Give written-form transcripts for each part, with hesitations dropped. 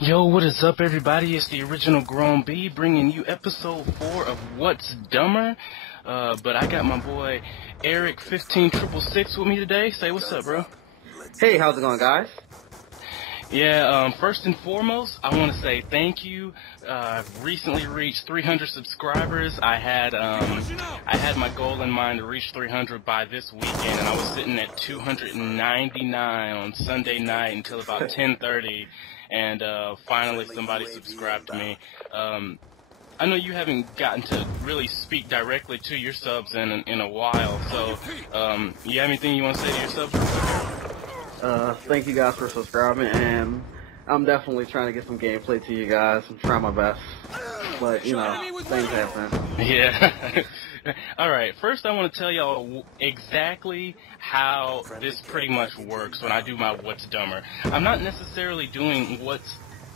Yo, what is up, everybody? It's the Original Grown B bringing you episode 4 of What's Dumber. But I got my boy Eric15666 with me today. Say what's up, bro. Hey, how's it going, guys? Yeah, first and foremost, I want to say thank you. I've recently reached 300 subscribers. I had my goal in mind to reach 300 by this weekend, and I was sitting at 299 on Sunday night until about 10:30, and finally somebody subscribed to me. I know you haven't gotten to really speak directly to your subs in a while, so you have anything you want to say to your subs? Thank you guys for subscribing, and I'm definitely trying to get some gameplay to you guys. I'm trying my best, but, you know, things happen. Yeah. Alright, first I want to tell y'all exactly how this pretty much works when I do my What's Dumber. I'm not necessarily doing what's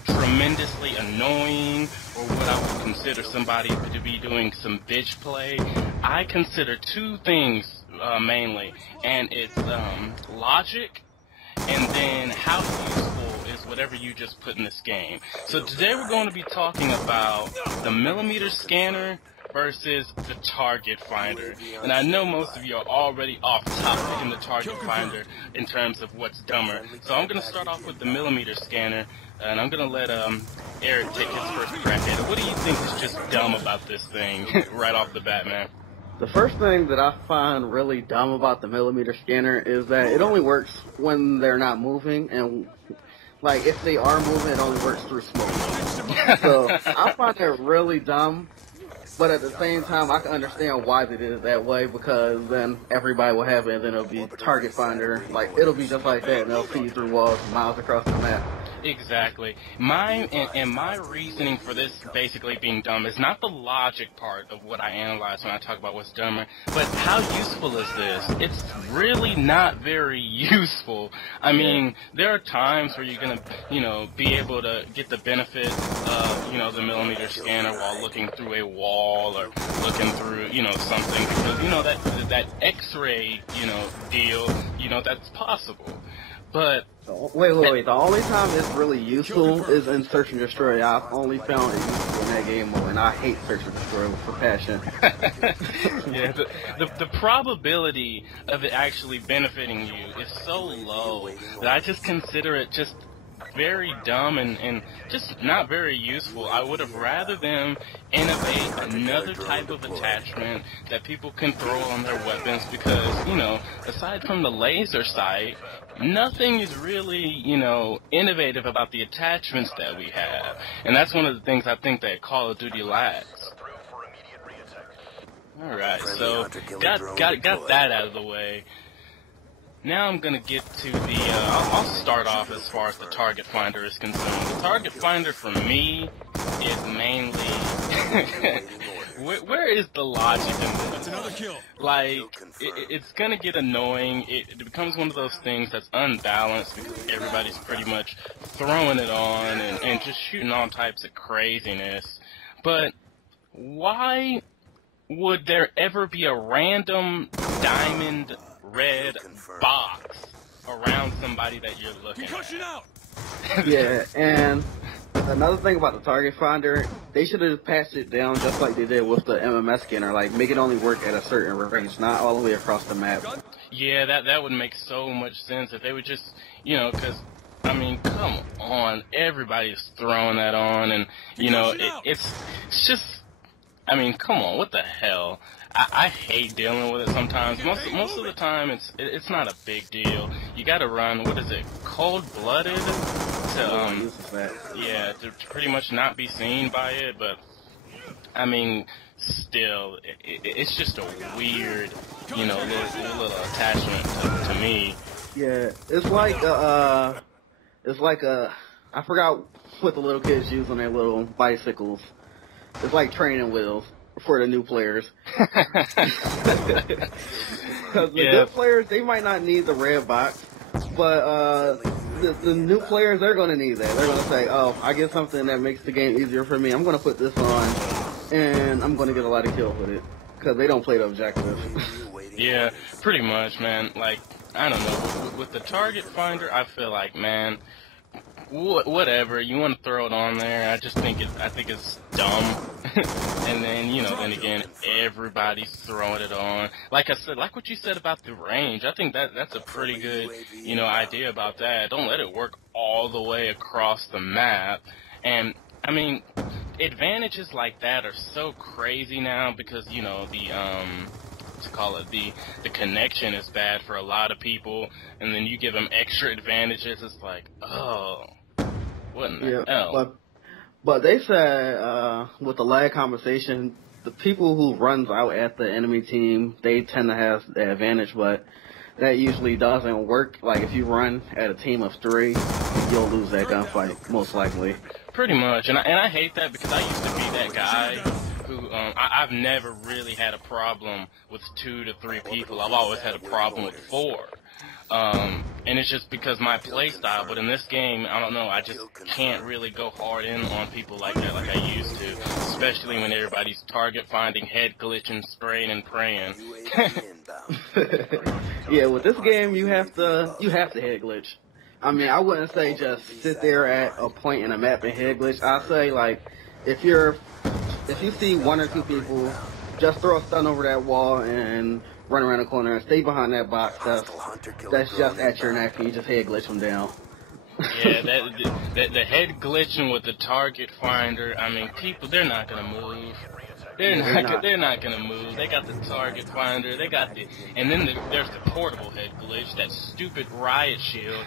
tremendously annoying or what I would consider somebody to be doing some bitch play. I consider two things mainly, and it's logic, and then how useful is whatever you just put in this game. So today we're going to be talking about the millimeter scanner versus the target finder. And I know most of you are already off topic in the target finder in terms of what's dumber. So I'm going to start off with the millimeter scanner, and I'm going to let Eric take his first crack at it. What do you think is just dumb about this thing right off the bat, man? The first thing that I find really dumb about the millimeter scanner is that it only works when they're not moving, and, like, if they are moving, it only works through smoke. So I find it really dumb. But at the same time, I can understand why they did it that way, because then everybody will have it, and then it'll be target finder. Like, it'll be just like that, and they'll see through walls miles across the map. Exactly. My reasoning for this basically being dumb is not the logic part of what I analyze when I talk about what's dumber, but how useful is this? It's really not very useful. I mean, there are times where you're gonna, be able to get the benefit of, the millimeter scanner while looking through a wall or looking through, something, because, that X-ray, deal, that's possible. But wait. The only time it's really useful is in Search and Destroy. I've only found it useful in that game mode, and I hate Search and Destroy for passion. Yeah, the probability of it actually benefiting you is so low that I just consider it just very dumb and just not very useful. I would have rather them innovate another type of attachment that people can throw on their weapons, because, aside from the laser sight, nothing is really, innovative about the attachments that we have. And that's one of the things I think that Call of Duty lacks. Alright, so got that out of the way. Now I'm going to get to the, I'll start off as far as the target finder is concerned. The target finder for me is mainly, where is the logic in this? That's another kill. Like, it's going to get annoying. It becomes one of those things that's unbalanced because everybody's pretty much throwing it on and just shooting all types of craziness. But why would there ever be a random diamond red box around somebody that you're looking at? Yeah, and another thing about the target finder, they should have patched it down just like they did with the MMS scanner, like make it only work at a certain range, not all the way across the map. Yeah, that would make so much sense if they would just, because, I mean, come on, everybody's throwing that on, and, it's just, I mean, come on, what the hell? I hate dealing with it sometimes. Most of the time, it's not a big deal. You gotta run, what is it, cold-blooded to pretty much not be seen by it, but, I mean, still, it's just a weird, little attachment to me. Yeah, it's like, I forgot what the little kids use on their little bicycles. It's like training wheels for the new players. Because the good players, they might not need the red box, but the new players, they're going to need that. They're going to say, oh, I get something that makes the game easier for me. I'm going to put this on, and I'm going to get a lot of kills with it, because they don't play the objective. Yeah, pretty much, man. Like, I don't know. With the target finder, I feel like, man, Whatever, you want to throw it on there. I think it's dumb. And then, then again, everybody's throwing it on. Like I said, like what you said about the range, I think that's a pretty good, idea about that. Don't let it work all the way across the map. And, I mean, advantages like that are so crazy now because, the connection is bad for a lot of people, and then you give them extra advantages. It's like, oh, what in the hell? But they said with the lag compensation, the people who runs out at the enemy team, they tend to have the advantage, but that usually doesn't work. Like if you run at a team of 3, you'll lose that gunfight most likely. Pretty much, and I hate that because I used to be that guy who I've never really had a problem with 2 to 3 people. I've always had a problem with 4. And it's just because my play style, but in this game, I don't know, I just can't really go hard in on people like that like I used to, especially when everybody's target finding, head glitching, spraying and praying. Yeah, with this game, you have to head glitch. I mean, I wouldn't say just sit there at a point in a map and head glitch. I'd say, like, if you see 1 or 2 people, just throw a stun over that wall and run around the corner and stay behind that box. That's just at your neck, and you just head glitch them down. Yeah, the head glitching with the target finder. I mean, people, they're not gonna move. They're not gonna move. They got the target finder. They got and then there's the portable head glitch. That stupid riot shield.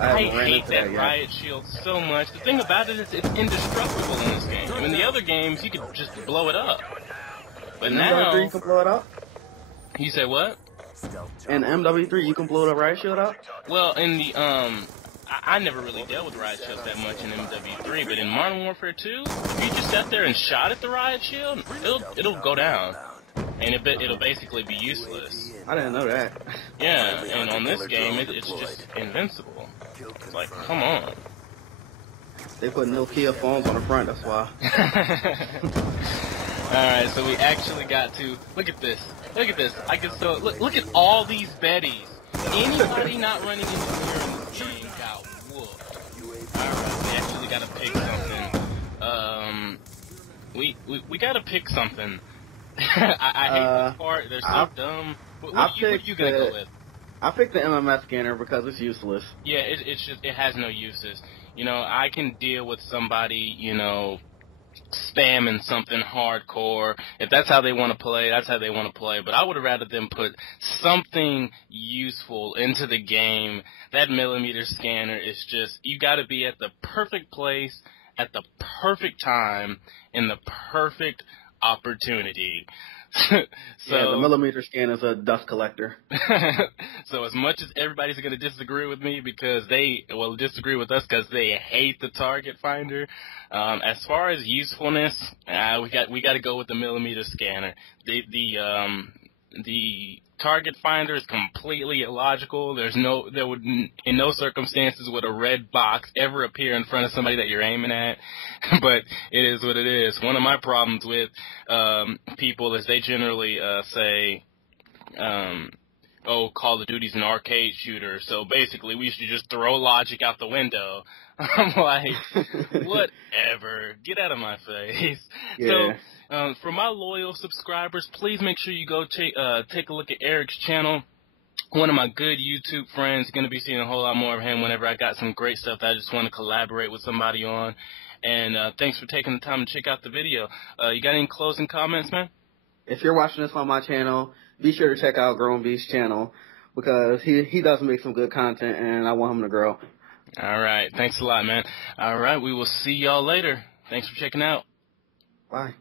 I hate that riot shield so much. The thing about it is it's indestructible in this game. I mean, the other games you could just blow it up, but now you can blow it up. You say what? In MW3, you can blow the riot shield up? Well, in the, I never really dealt with riot shields that much in MW3, but in Modern Warfare 2, if you just sat there and shot at the riot shield, it'll go down. And it'll basically be useless. I didn't know that. Yeah, and on this game, it's just invincible. It's like, come on. They put Nokia phones on the front, that's why. Alright, so we actually got to, look at this. Look at this. Look at all these Bettys. Anybody not running into here in this game got whooped. Alright, we actually gotta pick something. We gotta pick something. I hate this part. They're so dumb. What are you gonna go with? I picked the MMS scanner because it's useless. Yeah, it has no uses. I can deal with somebody, spamming something hardcore. If that's how they want to play, that's how they want to play. But I would have rather them put something useful into the game. That millimeter scanner is just, you got to be at the perfect place, at the perfect time, in the perfect opportunity. Yeah, the millimeter scanner is a dust collector. So as much as everybody's going to disagree with me because disagree with us because they hate the target finder, as far as usefulness, we got to go with the millimeter scanner. The target finder is completely illogical. There would in no circumstances would a red box ever appear in front of somebody that you're aiming at. But it is what it is. One of my problems with people is they generally say, Call of Duty's an arcade shooter, so basically we should just throw logic out the window. I'm like, whatever, get out of my face. Yeah. So, for my loyal subscribers, please make sure you go take a look at Eric's channel. One of my good YouTube friends. Going to be seeing a whole lot more of him whenever I got some great stuff that I just want to collaborate with somebody on. And thanks for taking the time to check out the video. You got any closing comments, man? If you're watching this on my channel, be sure to check out GrownB's channel because he does make some good content, and I want him to grow. All right. Thanks a lot, man. All right. We will see y'all later. Thanks for checking out. Bye.